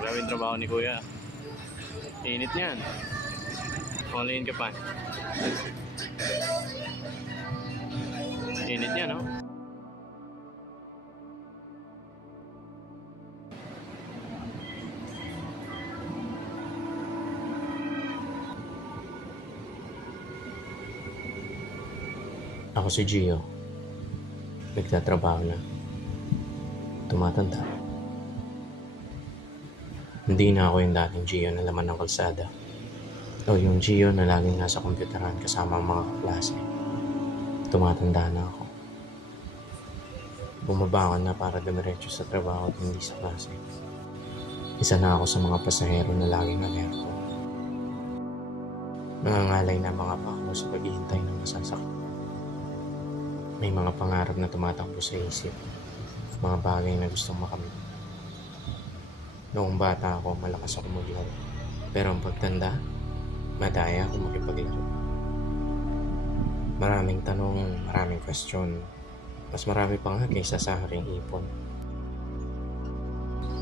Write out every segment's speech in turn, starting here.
Grabe yung trabaho ni Kuya. Init niyan. Only in Japan. Init niya, no? Ako si Gio. Nagtatrabaho na. Tumatanda. Hindi na ako yung dating Gio na laman ng kalsada. O yung Gio na laging nasa kompyuteran kasama ang mga kaklase. Tumatanda na ako. Bumaba ako na para dumiretso sa trabaho at hindi sa klase. Isa na ako sa mga pasahero na laging alerto. Nangangalay na mga pako sa paghihintay ng masasakit. May mga pangarap na tumatakbo sa isip. Mga bagay na gustong makamit. Noong bata ako, malakas ako maglaro. Pero ang pagtanda, madaya ako makipaglaro. Maraming tanong, maraming question. Mas marami pa nga kaysa sa aking ipon.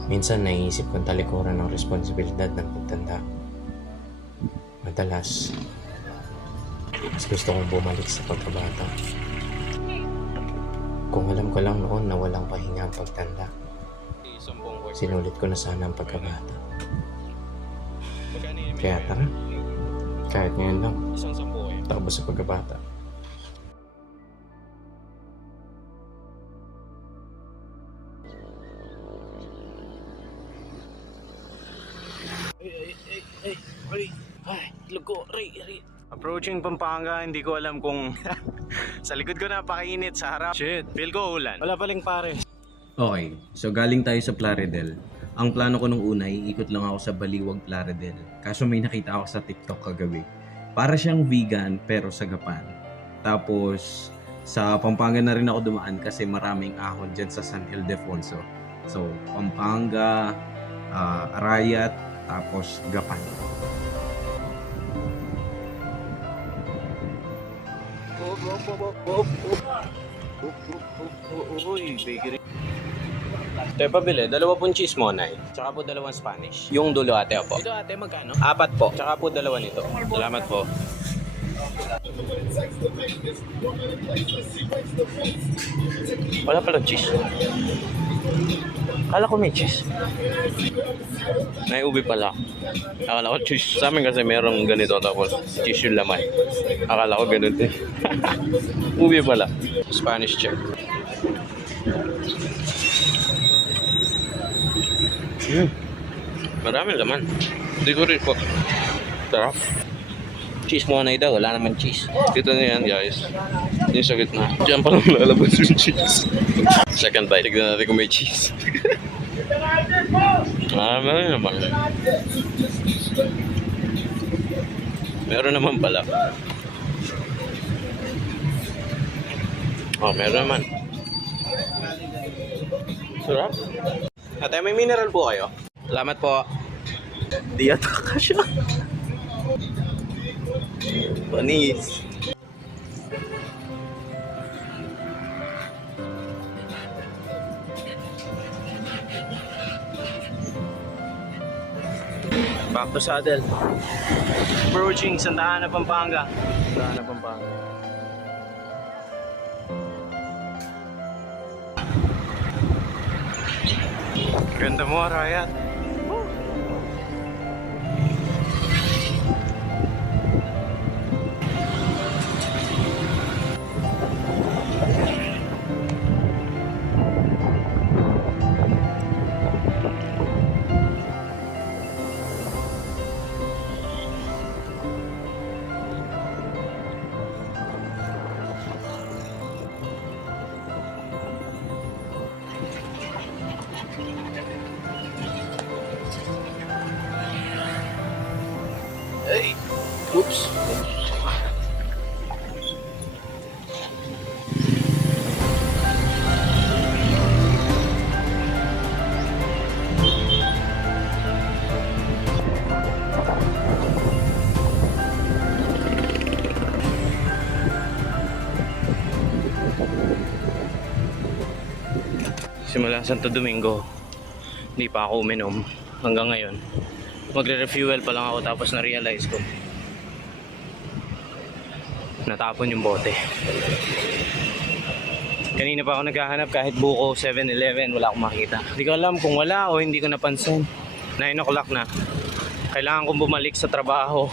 Minsan naiisip kong talikuran ng responsibilidad ng pagtanda. Madalas, mas gusto kong bumalik sa pagkabata. Kung alam ko lang noon na walang pahinga ang pagtanda, sinulit ko na sana ang pagkabata. Kaya tara, kahit ngayon lang, takbo sa pagkabata. Ay, lugo, ray. Approaching Pampanga, hindi ko alam kung sa likod ko napakainit, sa harap. Shit, feel ko ulan. Wala paling pare. Okay, so galing tayo sa Plaridel. Ang plano ko nung una, iikot lang ako sa Baliwag, Plaridel. Kaso may nakita ako sa TikTok kagabi. Para siyang vegan pero sa Gapan. Tapos sa Pampanga na rin ako dumaan kasi maraming ahon dyan sa San Ildefonso. So Pampanga, Arayat, tapos Gapan. Uy, bakery. Ito pabili, 2 cheese monay. Tsaka po 2 Spanish. Yung dulo ate po. Ito ate, magkano? 4 po. Tsaka po 2 nito. Salamat po. Wala palang cheese. Kala ko may cheese. May ubi pala. Akala ko cheese. Sa amin kasi merong ganito tapos cheese yung laman. Akala ko ganun din. Ubi pala. Spanish check. Maraming laman. Hindi ko rin po. Sarap. Cheese monay daw. Wala naman cheese. Dito na yan guys. Yung sa gitna. Diyan pa lang lalabas yung cheese. Second bite. Tignan natin kung may cheese. Meron naman. Meron naman pala. Oh, meron naman. Sarap. Ate, may mineral po kayo? Salamat po. Di yata ka siya. Panis. Back to saddle. Approaching Santa Ana, Pampanga. Santa Ana, Pampanga. Ganda mo, Arayat. Hey, oops. Simula Santo Domingo, hindi pa ako uminom. hanggang ngayon. Magre-refuel pa lang ako tapos na-realize ko natapon yung bote. Kanina pa ako naghahanap kahit buko 7-Eleven, wala akong makita. Hindi ko alam kung wala o hindi ko napansin. 9 o'clock na. Kailangan kong bumalik sa trabaho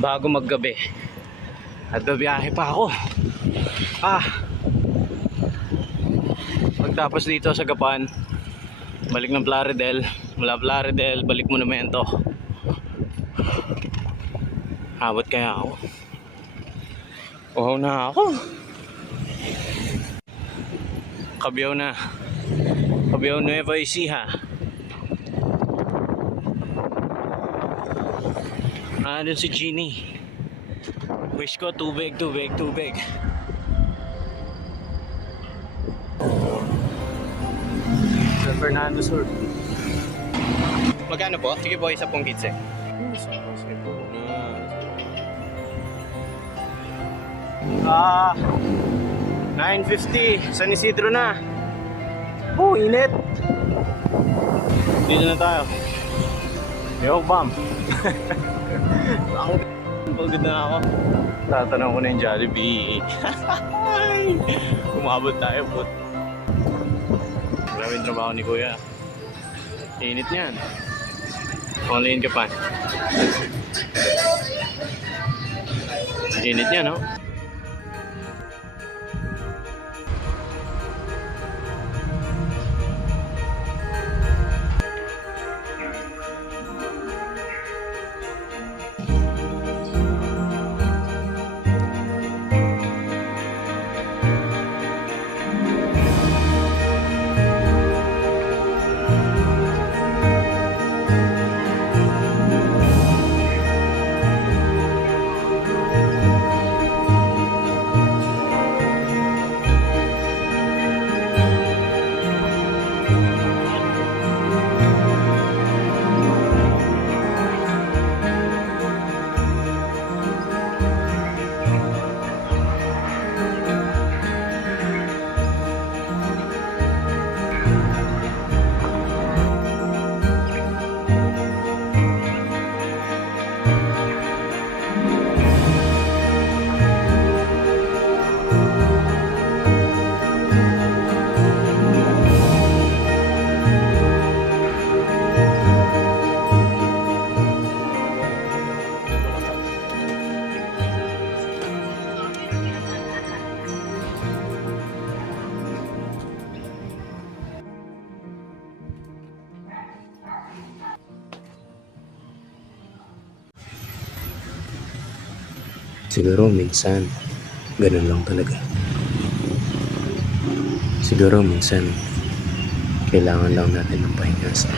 bago maggabi. At babiyahe pa ako. Pagtapos dito sa Gapan, balik ng Plaridel. Mula Plaridel, balik Monumento. Abot kaya ako? Uhaw na ako. Kabiyaw na. Kabiyaw Nueva Ecija. Doon si Genie. Wish ko tubig. San Fernando Sur. Magkano po? Sige po, isa pong kitse. 9:50. San Isidro na. Init. Dito na tayo. Yo, bam. Pagod na ako. Tatanong ko na yung Jollibee. Umabot tayo po. Maraming trabaho ni Kuya. Init niyan. Only in Japan. Init niya, no? Siguro minsan, ganun lang talaga. Siguro minsan, kailangan lang natin ng pahinga sa